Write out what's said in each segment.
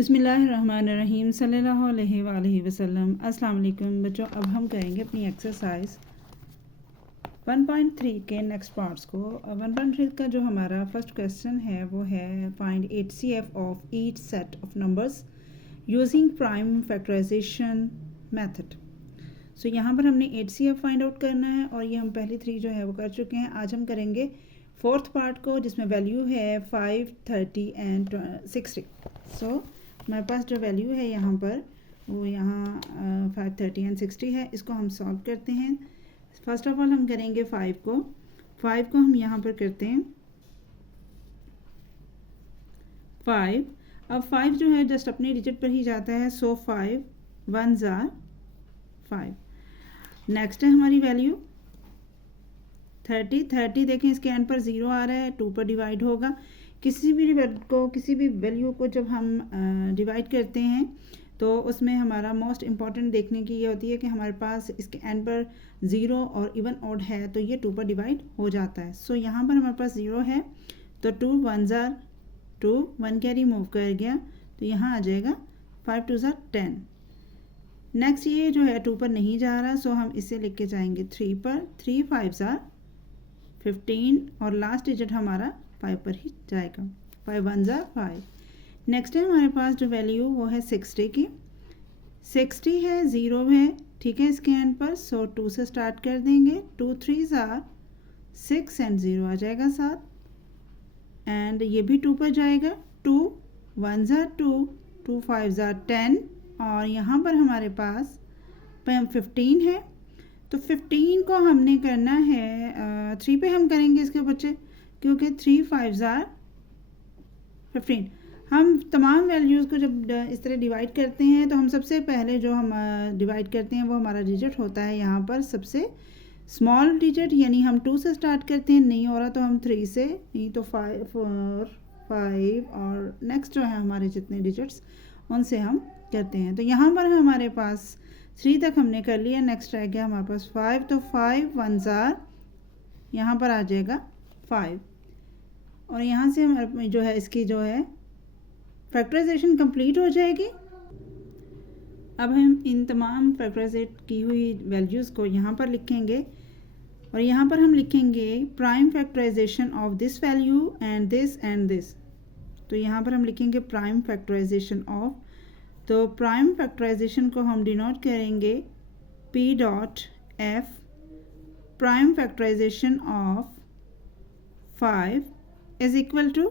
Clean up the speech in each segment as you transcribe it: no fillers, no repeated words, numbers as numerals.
बिस्मिल्लाहिर्रहमानिर्रहीम सल्लल्लाहु अलैहि वसल्लम। अस्सलाम वालेकुम बच्चों, अब हम करेंगे अपनी एक्सरसाइज 1.3 के नेक्स्ट पार्ट्स को। 1.3 का जो हमारा फर्स्ट क्वेश्चन है वो है find HCF of each set of numbers using prime factorisation method. So यहाँ पर हमने HCF फाइंड आउट करना है और ये हम पहली 3 जो है वो कर चुके हैं। आज हम करेंगे फोर्थ पार्ट को जिसमें वैल्यू है 5, 30 एंड 60। सो हमारे पास जो वैल्यू है यहाँ पर वो यहाँ 5, 30 एंड 60 है। इसको हम सॉल्व करते हैं। फर्स्ट ऑफ ऑल हम करेंगे 5 को हम यहाँ पर करते हैं 5। अब 5 जो है जस्ट अपने डिजिट पर ही जाता है। सो 5 1s are 5। नेक्स्ट है हमारी वैल्यू 30 देखें इसके एंड पर 0 आ रहा है, 2 पर डिवाइड होगा। किसी भी वैल्यू को जब हम डिवाइड करते हैं तो उसमें हमारा मोस्ट इम्पॉर्टेंट देखने की ये होती है कि हमारे पास इसके एंड पर 0 और इवन ऑड है तो ये 2 पर डिवाइड हो जाता है। सो यहाँ पर हमारे पास 0 है तो 2 1s are 2, 1 कैरी मूव कर गया तो यहाँ आ जाएगा 5 2s are 10। नेक्स्ट ये जो है 2 पर नहीं जा रहा, सो हम इसे लिख के जाएंगे 3 पर। 3 5s are 15 और लास्ट डिजिट हमारा 5 पर ही जाएगा। 5 1s are 5। नेक्स्ट है हमारे पास जो वैल्यू वो है 60 की। 60 है, 0 है, ठीक है इसके एंड पर। सो 2 से स्टार्ट कर देंगे। 2 3s are 6 एंड 0 आ जाएगा 7 एंड ये भी 2 पर जाएगा। 2 1s are 2, 2 5s are 10 और यहाँ पर हमारे पास 15 है। तो 15 को हमने करना है 3 पे हम करेंगे इसके बच्चे, क्योंकि 3 5s are 15। हम तमाम वैल्यूज़ को जब इस तरह डिवाइड करते हैं तो हम सबसे पहले जो हम डिवाइड करते हैं वो हमारा डिजिट होता है यहाँ पर सबसे स्मॉल डिजिट, यानी हम 2 से स्टार्ट करते हैं। नहीं हो रहा तो हम 3 से, नहीं तो 5 4 5 और नेक्स्ट जो है हमारे जितने डिजिट्स उनसे हम करते हैं। तो यहाँ पर हमारे पास 3 तक हमने कर लिया। नेक्स्ट रह गया हमारे पास 5, तो 5 1s are यहाँ पर आ जाएगा 5 और यहाँ से हमारे जो है इसकी जो है फैक्टराइजेशन कंप्लीट हो जाएगी। अब हम इन तमाम फैक्टराइजेट की हुई वैल्यूज़ को यहाँ पर लिखेंगे और यहाँ पर हम लिखेंगे prime factorisation of this value and this. तो यहाँ पर हम लिखेंगे प्राइम फैक्टराइजेशन ऑफ। तो प्राइम फैक्टराइजेशन को हम डिनोट करेंगे P.F। Prime factorisation of 5 is equal to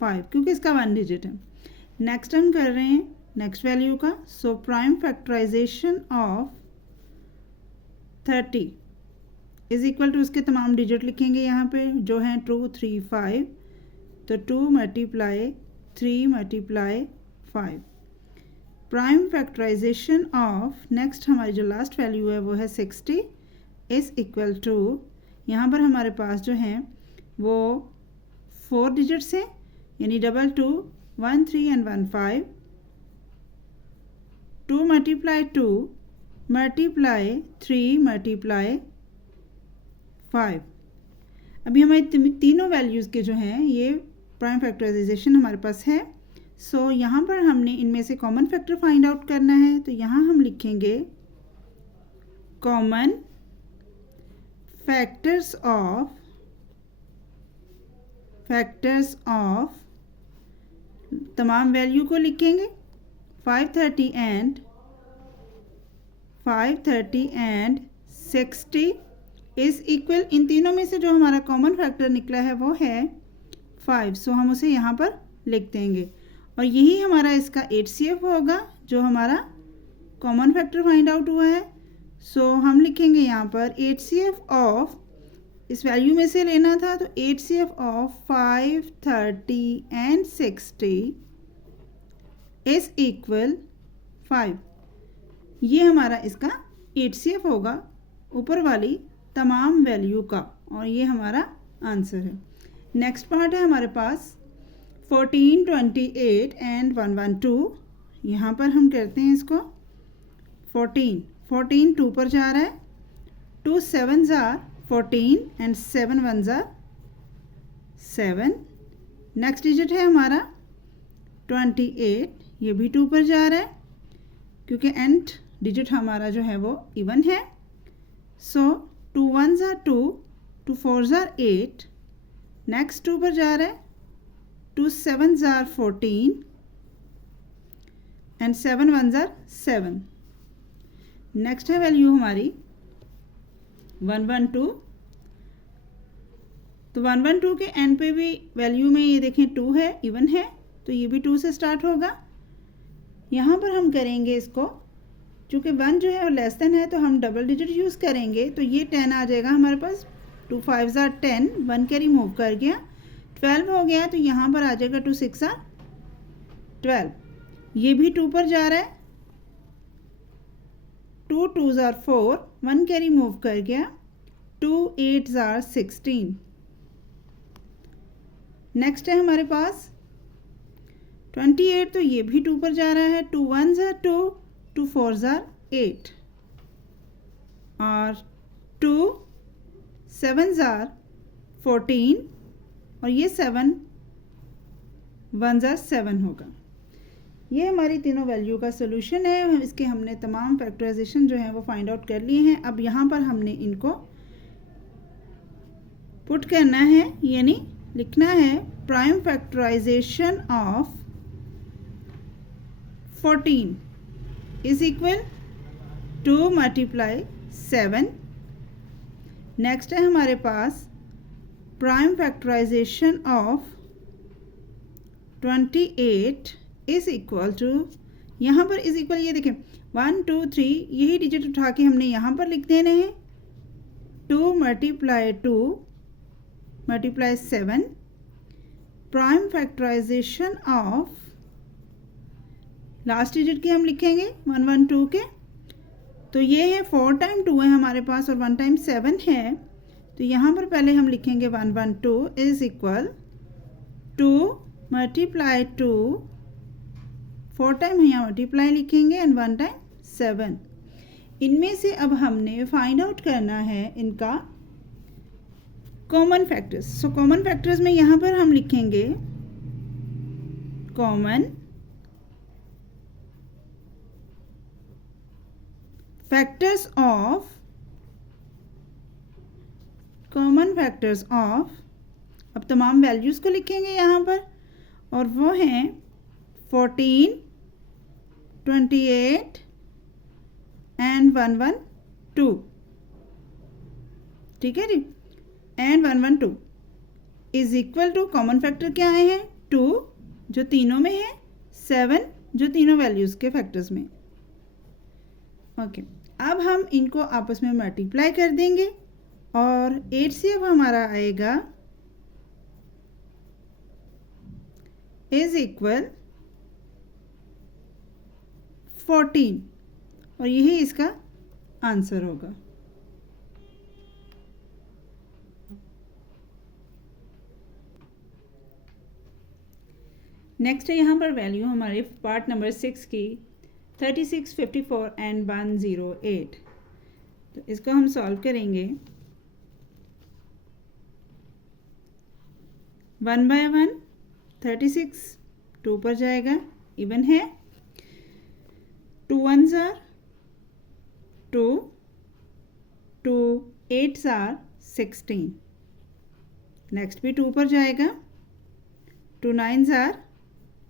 5, क्योंकि इसका 1 डिजिट है। नेक्स्ट हम कर रहे हैं नेक्स्ट वैल्यू का। So prime factorisation of 30 is equal to उसके तमाम डिजिट लिखेंगे यहाँ पे जो हैं 2 3 5। तो 2 multiply 3 multiply 5। Prime factorisation of next हमारी जो लास्ट वैल्यू है वो है 60 इज इक्वल टू, यहाँ पर हमारे पास जो हैं वो 4 डिजिट्स हैं, यानी 2 2 1 3 एंड 1 5। 2 multiply 2 multiply 3 multiply 5। अभी हमारी तीनों वैल्यूज़ के जो हैं ये प्राइम फैक्टराइजेशन हमारे पास है। सो यहाँ पर हमने इनमें से कॉमन फैक्टर फाइंड आउट करना है। तो यहाँ हम लिखेंगे कॉमन फैक्टर्स ऑफ तमाम वैल्यू को लिखेंगे 5 30 एंड 60 इज इक्वल। इन तीनों में से जो हमारा कॉमन फैक्टर निकला है वो है 5। सो हम उसे यहाँ पर लिख देंगे और यही हमारा इसका HCF होगा जो हमारा कॉमन फैक्टर फाइंड आउट हुआ है। सो हम लिखेंगे यहाँ पर HCF ऑफ, इस वैल्यू में से लेना था तो HCF of 5 30 and 60 is equal 5। ये हमारा इसका HCF होगा ऊपर वाली तमाम वैल्यू का और ये हमारा आंसर है। नेक्स्ट पार्ट है हमारे पास 14 28 एंड 112। यहाँ पर हम करते हैं इसको 14 2 पर जा रहा है। 2 7s are 14 and 7 1s are 7। Next digit है हमारा 28, ये भी 2 पर जा रहा है क्योंकि एंड डिजिट हमारा जो है वो इवन है। सो 2 1s are 2, 2 4s are 8, next 2 पर जा रहा है, 2 7s are 14 and 7 1s are 7। Next है वैल्यू हमारी 112। तो 112 के एंड पे भी वैल्यू में ये देखें 2 है, इवन है, तो ये भी 2 से स्टार्ट होगा। यहाँ पर हम करेंगे इसको, चूँकि 1 जो है वो लेस देन है तो हम डबल डिजिट यूज़ करेंगे, तो ये 10 आ जाएगा हमारे पास। 2 5s are 10, 1 कैरी मूव कर गया, 12 हो गया, तो यहाँ पर आ जाएगा 2 6s are 12। ये भी 2 पर जा रहा है, 2 2s are 4, 1 कैरी मूव कर गया, 2 8s are 16। नेक्स्ट है हमारे पास 28, तो ये भी 2 पर जा रहा है, 2 1s are 2, 2 4s are 8 और 2 7s are 14 और ये 7 1s are 7 होगा। ये हमारी तीनों वैल्यू का सोल्यूशन है। इसके हमने तमाम फैक्टराइजेशन जो है वो फाइंड आउट कर लिए हैं। अब यहाँ पर हमने इनको पुट करना है, यानी लिखना है prime factorisation of 14 is equal 2 multiply 7। Next है हमारे पास prime factorisation of 28 is equal to, यहाँ पर इज इक्वल ये देखें 1 2 3, यही डिजिट उठा के हमने यहाँ पर लिख देने हैं। 2 multiply 2 multiply 7 prime factorisation of, last digit की हम लिखेंगे 112 के, तो ये है 4 टाइम 2 है हमारे पास और 1 टाइम 7 है, तो यहाँ पर पहले हम लिखेंगे 112 इज इक्वल 2 मल्टीप्लाई 2, 4 टाइम यहाँ मल्टीप्लाई लिखेंगे एंड 1 टाइम 7। इनमें से अब हमने फाइंड आउट करना है इनका common factors. So common factors में यहाँ पर हम लिखेंगे common factors of, common factors of, अब तमाम वैल्यूज़ को लिखेंगे यहाँ पर और वो हैं 14 28 एंड 112, ठीक है जी, and 112 is equal to, common factor क्या आए हैं 2 जो तीनों में है, 7 जो तीनों वैल्यूज़ के फैक्टर्स में। ओके, अब हम इनको आपस में मल्टीप्लाई कर देंगे और 8 से अब हमारा आएगा इज इक्वल 14 और यही इसका आंसर होगा। नेक्स्ट है यहाँ पर वैल्यू हमारे पार्ट नंबर 6 की 36 54 एंड 108। तो इसको हम सॉल्व करेंगे 1 बाय 1। 36 2 पर जाएगा, इवन है, 2 1s are 2, 2 8s are 16, next भी 2 पर जाएगा, 2 9s are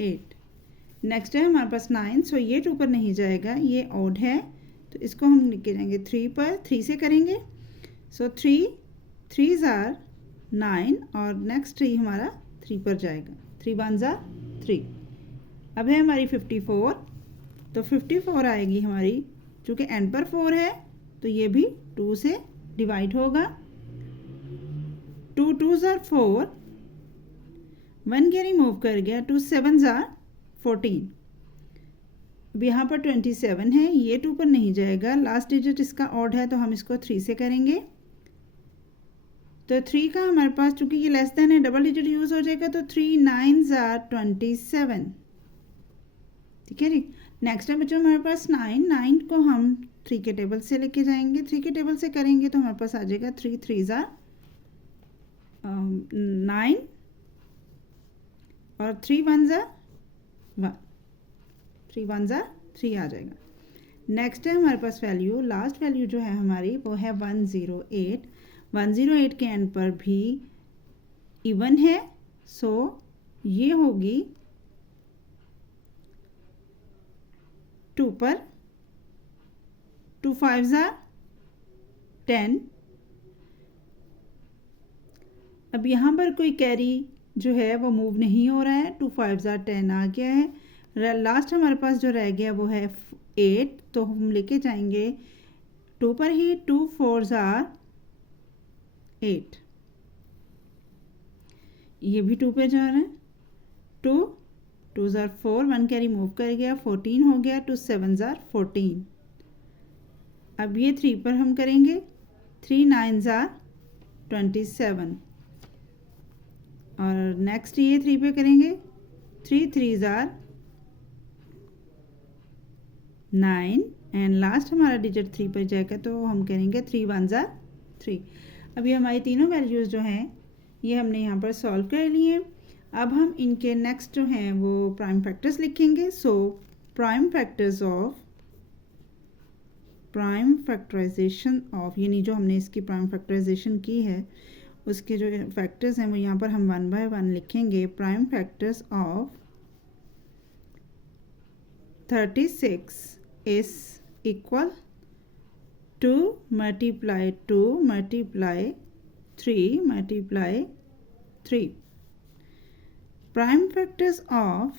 8, नेक्स्ट है हमारे पास 9, सो ये 2 पर नहीं जाएगा, ये ऑड है, तो इसको हम लेके जाएंगे 3 पर, 3 से करेंगे, सो 3 3s are 9 और नेक्स्ट 3 हमारा 3 पर जाएगा, 3 1s are 3। अब है हमारी 54, तो 54 आएगी हमारी, चूँकि एंड पर 4 है तो ये भी 2 से डिवाइड होगा, 2 2s are 4, 1 कैरी मूव कर गया, 2 7s are 14। अब यहाँ पर 27 है, ये 2 पर नहीं जाएगा, लास्ट डिजिट इसका ऑड है तो हम इसको 3 से करेंगे, तो 3 का हमारे पास चूँकि ये लेस देन है डबल डिजिट यूज़ हो जाएगा, तो 3 9s are 27, ठीक है जी। नेक्स्ट है बच्चों हमारे पास 9 को हम 3 के टेबल से लेके जाएंगे, 3 के टेबल से करेंगे तो हमारे पास आ जाएगा 3 3s are 9 और 3 1s are 1, 3 1 ज़ा 3 आ जाएगा। नेक्स्ट है हमारे पास वैल्यू, लास्ट वैल्यू जो है हमारी वो है 108। 108 के एंड पर भी इवन है, सो ये होगी 2 पर, 2 5 ज़ा 10। अब यहाँ पर कोई कैरी जो है वो मूव नहीं हो रहा है, 2 5 ज़ा 10 आ गया है। लास्ट हमारे पास जो रह गया वो है 8, तो हम लेके जाएंगे 2 पर ही, 2 4 ज़ा 8, ये भी 2 पे जा रहा है, 2 2 ज़ा 4, 1 कैरी मूव कर गया, 14 हो गया, 2 7 ज़ा 14। अब ये 3 पर हम करेंगे, 3 9 ज़ा 27, और नेक्स्ट ये 3 पे करेंगे, 3 3 ज़ा 9, एंड लास्ट हमारा डिजिट 3 पर जाएगा तो हम करेंगे 3 1 ज़ा 3। अब ये हमारी तीनों वैल्यूज़ जो हैं ये हमने यहाँ पर सॉल्व कर लिए। अब हम इनके नेक्स्ट जो हैं वो प्राइम फैक्टर्स लिखेंगे। So prime factors of, prime factorisation of, यानी जो हमने इसकी प्राइम फैक्टराइजेशन की है उसके जो फैक्टर्स हैं वो यहाँ पर हम 1 बाय 1 लिखेंगे। Prime factors of 36 is equal to multiply 2 multiply 3 multiply 3. Prime factors of,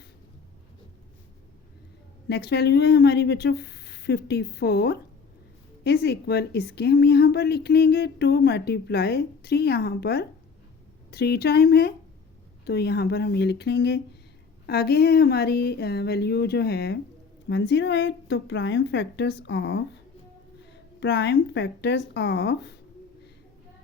next value है हमारी बच्चों 54 इज इक्वल, इसके हम यहाँ पर लिख लेंगे 2 मल्टीप्लाई 3, यहाँ पर 3 टाइम है तो यहाँ पर हम ये लिख लेंगे। आगे है हमारी वैल्यू जो है 108, तो prime factors of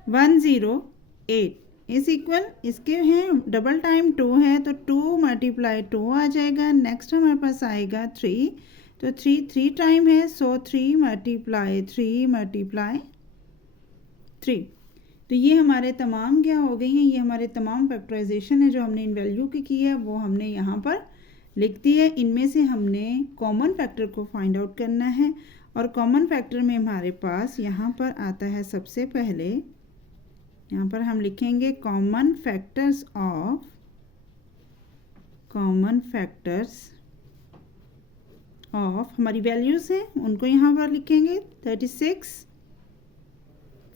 108 is equal, इसके हैं डबल टाइम 2 है तो 2 मल्टीप्लाई 2 आ जाएगा। नेक्स्ट हमारे पास आएगा 3, तो 3 टाइम है, सो 3 मल्टीप्लाई 3। तो ये हमारे तमाम क्या हो गई हैं, ये हमारे तमाम फैक्टराइजेशन है जो हमने इन वैल्यू की है वो हमने यहाँ पर लिख दी है। इनमें से हमने कॉमन फैक्टर को फाइंड आउट करना है, और कॉमन फैक्टर में हमारे पास यहाँ पर आता है सबसे पहले, यहाँ पर हम लिखेंगे कॉमन फैक्टर्स ऑफ हमारी वैल्यूज़ हैं उनको यहाँ पर लिखेंगे 36,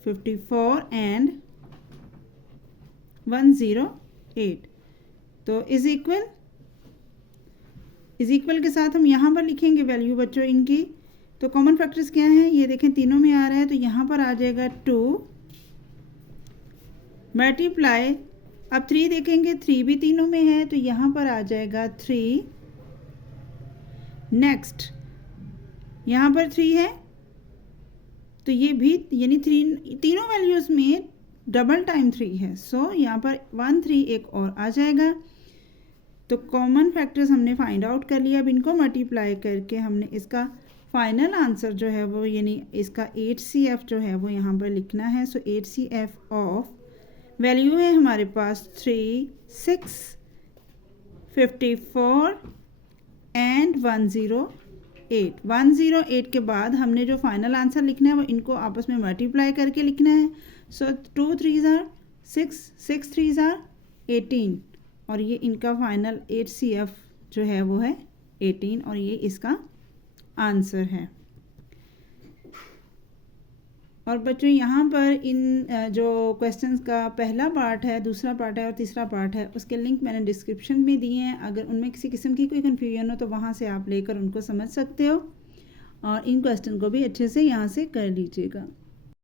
54 एंड 108। तो इज इक्वल के साथ हम यहाँ पर लिखेंगे वैल्यू बच्चों इनकी। तो कॉमन फैक्टर्स क्या हैं ये देखें, तीनों में आ रहा है तो यहाँ पर आ जाएगा 2 मल्टीप्लाई, अब 3 देखेंगे 3 भी तीनों में है तो यहाँ पर आ जाएगा 3। नेक्स्ट यहाँ पर 3 है तो ये भी, यानी 3 तीनों वैल्यूज़ में डबल टाइम 3 है, सो यहाँ पर 1 3 एक और आ जाएगा। तो कॉमन फैक्टर्स हमने फाइंड आउट कर लिया। अब इनको मल्टीप्लाई करके हमने इसका फाइनल आंसर जो है वो, यानी इसका 8CF जो है वो यहाँ पर लिखना है। सो 8CF ऑफ वैल्यू है हमारे पास 3 6 54 एंड 108। 108 के बाद हमने जो फाइनल आंसर लिखना है वो इनको आपस में मल्टीप्लाई करके लिखना है। सो 2 3 are 6, 6 3 are 18, और ये इनका फाइनल 8CF जो है वो है 18, और ये इसका आंसर है। और बच्चों यहाँ पर इन जो क्वेश्चंस का पहला पार्ट है, दूसरा पार्ट है और तीसरा पार्ट है उसके लिंक मैंने डिस्क्रिप्शन में दिए हैं। अगर उनमें किसी किस्म की कोई कन्फ्यूजन हो तो वहाँ से आप लेकर उनको समझ सकते हो, और इन क्वेश्चन को भी अच्छे से यहाँ से कर लीजिएगा।